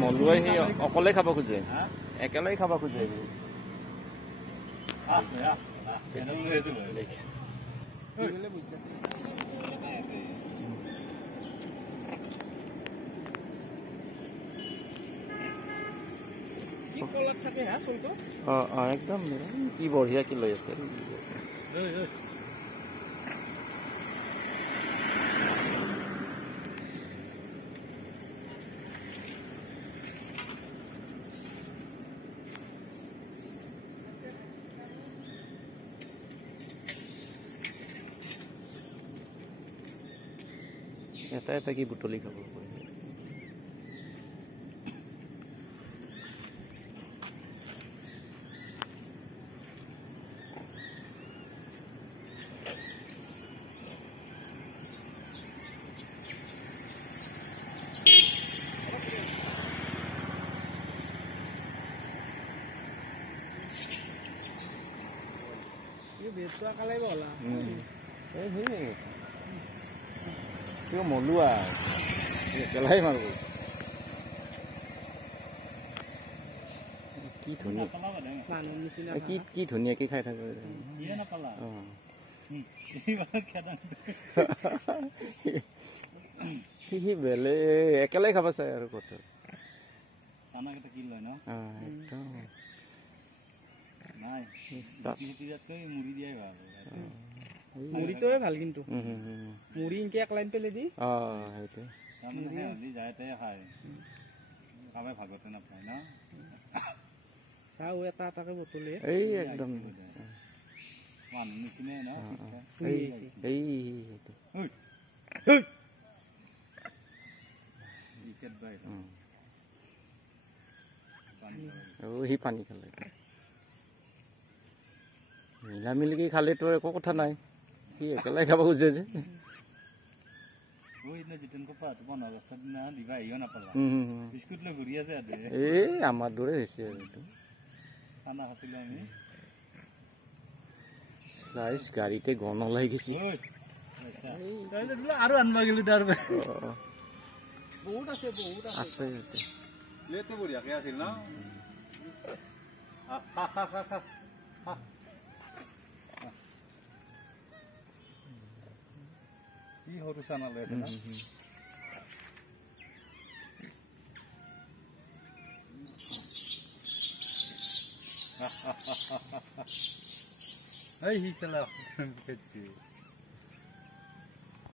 মলুৱাই সেই অকলে খাব খোজে একেলগে খাব খোজে একদম কি বঢ়িয়া কি লৈ আছে এটা এটা কি বুটলি খাব মলুৱা একেলাই মাৰিব কি ধুনীয়া কি ধুনীয়াকে খাই থাকে সি বেলে একেলাই খাব চাই আৰু কথা মুড়িটোৱে ভাল কিন্তু মুড়ি ইনকে এক লাইন পেলে দি চাও এটা এটাকে বটলে এই একদম সি পানী খালে মিলা মিলিকে খালেতো একো কথা নাই সি একেলাই খাব খোজে যে এই আমাৰ দৰে হৈছে গাড়ীতে গণ ওলাই গেছি আৰু আনবা গেলি তাৰ আছে বঢ়িয়াকে আছিল ন কি সৰু চানালে এই হি চলা